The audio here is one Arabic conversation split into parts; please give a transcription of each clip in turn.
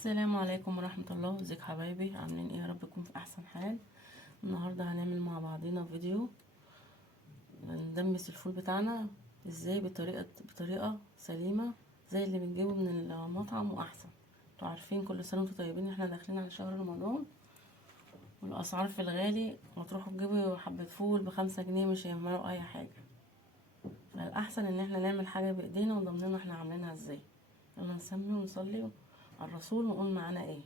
السلام عليكم ورحمة الله. ازيك حبايبي؟ عاملين ايه؟ يا رب تكون في احسن حال. النهاردة هنعمل مع بعضنا فيديو ندمس الفول بتاعنا ازاي بطريقة سليمة زي اللي بنجيبه من المطعم واحسن. انتوا عارفين كل سنة وانتوا طيبين، احنا داخلين على شهر رمضان والاسعار في الغالي، وتروحوا تجيبوا حبة فول ب5 جنيه مش هيعملوا اي حاجة. فالاحسن ان احنا نعمل حاجة بايدينا وضمننا احنا عاملينها ازاي. يلا نسمي ونصلي على الرسول ونقول معانا ايه.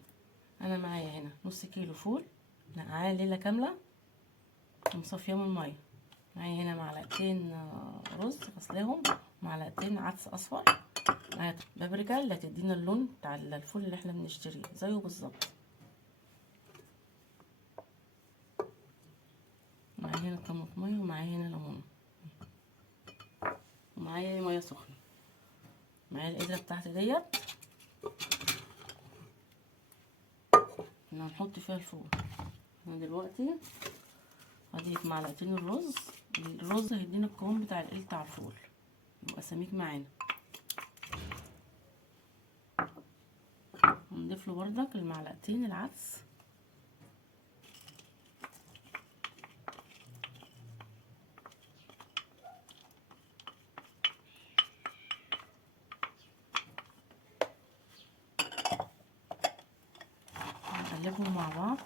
انا معايا هنا نص كيلو فول نقعاه ليله كامله ومصفيه من الميه. معايا هنا معلقتين رز غسلاهم، معلقتين عدس اصفر، معايا بابريكا اللي هتدينا اللون بتاع الفول اللي احنا بنشتريه زيه بالظبط. معايا هنا طماطميه، ومعايا هنا ليمونه، ومعايا ميه سخنه. معايا القدره بتاعتي ديت اللي هنحط فيها الفول. انا دلوقتي هضيف معلقتين الرز هيدينا القوام بتاع القلة على الفول، يبقى سميك معانا. هنضيف له بردك المعلقتين العدس، هنقلبهم مع بعض.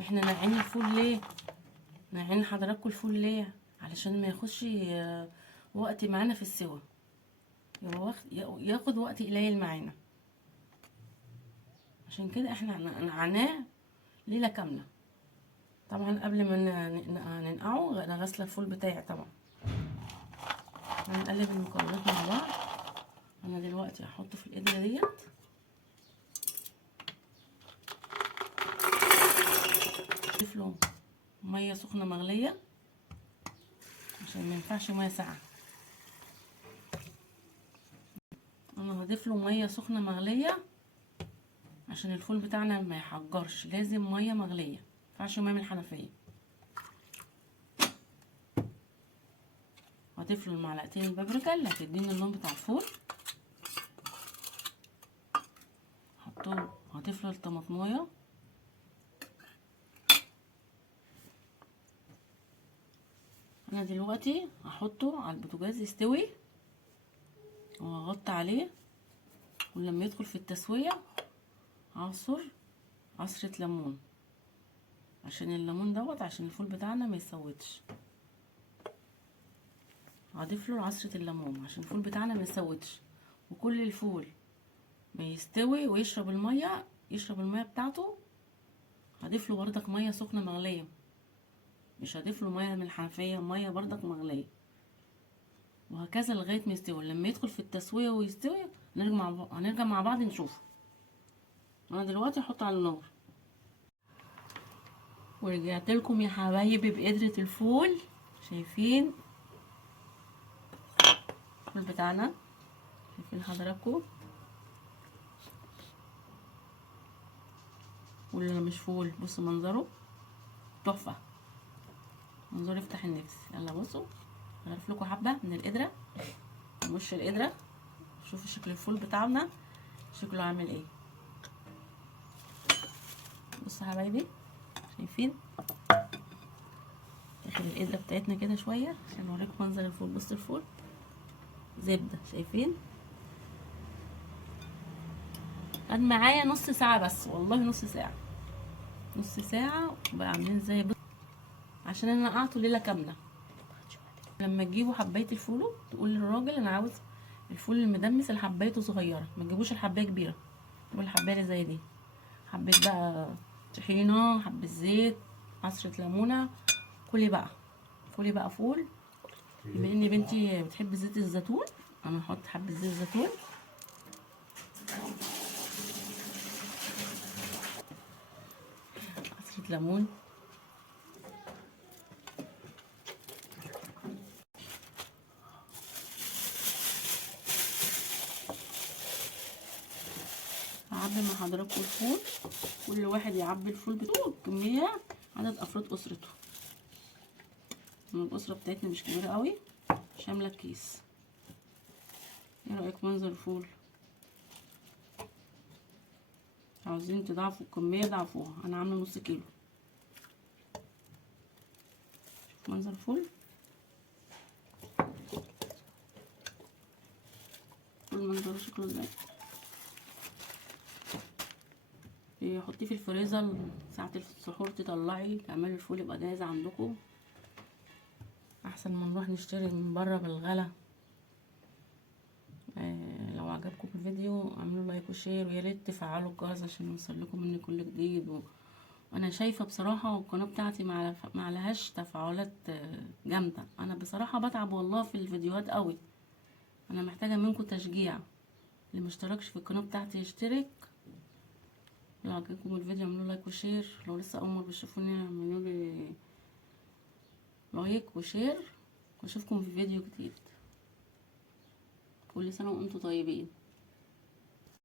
احنا ناقعين الفول ليه؟ ناقعين حضراتكم الفول ليه؟ علشان ما ياخدش وقت معانا في السوا، ياخد وقت قليل معانا. عشان كده احنا نقعناه ليله كامله. طبعا قبل ما ننقعه انا غاسله الفول بتاعي طبعا. هنقلب المكونات مع بعض. انا دلوقتي هحطه في القدره ديت، اضيف له ميه سخنه مغليه عشان ما ينفعش ميه ساقعه. انا هضيف له ميه سخنه مغليه عشان الفول بتاعنا ما يحجرش، لازم ميه مغليه، ما ينفعش ميه من الحنفيه. هضيف له المعلقتين البابريكا اللي هتديني اللون بتاع الفول. هضيف له الطماطمايه، انا دلوقتي هحطه على البوتاجاز يستوي وهغطي عليه. ولما يدخل في التسويه هعصر عصره ليمون، عشان الليمون دوت عشان الفول بتاعنا ما يسودش. هضيف له عصره الليمون عشان الفول بتاعنا ما يسودش. وكل الفول ما يستوي ويشرب الميه بتاعته هضيف له بردك ميه سخنه مغليه، مش هضيف له ميه من الحنفيه، ميه بردك مغليه. وهكذا لغايه ما يستوي. لما يدخل في التسويه ويستوي هنرجع مع بعض نشوفه. انا دلوقتي هحطه على النار ورجعت لكم يا حبايبي بقدره الفول. شايفين الفول بتاعنا؟ شايفين حضراتكم؟ ولا مش فول؟ بصوا منظره تحفه، منظره يفتح النفس. يلا بصوا هغرف لكم حبه من القدره، وش القدره. شوفوا شكل الفول بتاعنا شكله عامل ايه. بصوا يا حبايبي، شايفين داخل القدره بتاعتنا كده شويه عشان اوريكم منظر الفول. بصوا الفول زبده، شايفين؟ خد معايا نص ساعه بس، والله نص ساعه وبقى عاملين زي عشان انا نقعته ليله كامله. لما تجيبوا حبايه الفول تقول للراجل انا عاوز الفول المدمس الحبايته صغيره، ما تجيبوش الحبايه كبيره. تقول الحبايه اللي زي دي، حبيت بقى طحينه، حبه زيت، عصره ليمونه. كلي بقى فول. بما ان بنتي بتحب زيت الزيتون انا هحط حبه زيت الزيتون، عصره ليمون، هعبي مع حضراتكم الفول. كل واحد يعبي الفول بتاعه كميه عدد افراد اسرته. الاسره بتاعتنا مش كبيره قوي، شامله الكيس. ايه رايك منظر الفول؟ عاوزين تضاعفوا الكميه ضعفوها. انا عامله نص كيلو. شوف منظر الفول. منظره شكله ازاي. حطيه في الفريزر ساعة السحور، تطلعي تعملي الفول يبقى جاهز عندكم، احسن ما نروح نشتري من بره بالغلا. لو عجبكم الفيديو اعملوا لايك وشير، ويا ريت تفعلوا الجرس عشان يوصلكم مني كل جديد. وانا شايفه بصراحه القناه بتاعتي ما عليهاش تفاعلات جامده. انا بصراحه بتعب والله في الفيديوهات قوي. انا محتاجه منكم تشجيع. اللي مشتركش في القناه بتاعتي يشترك. لو عجبكم الفيديو اعملوا لايك وشير. لو لسه اول مره بتشوفوني اعملوا لي لايك وشير، واشوفكم في فيديو جديد. كل سنه وانتم طيبين.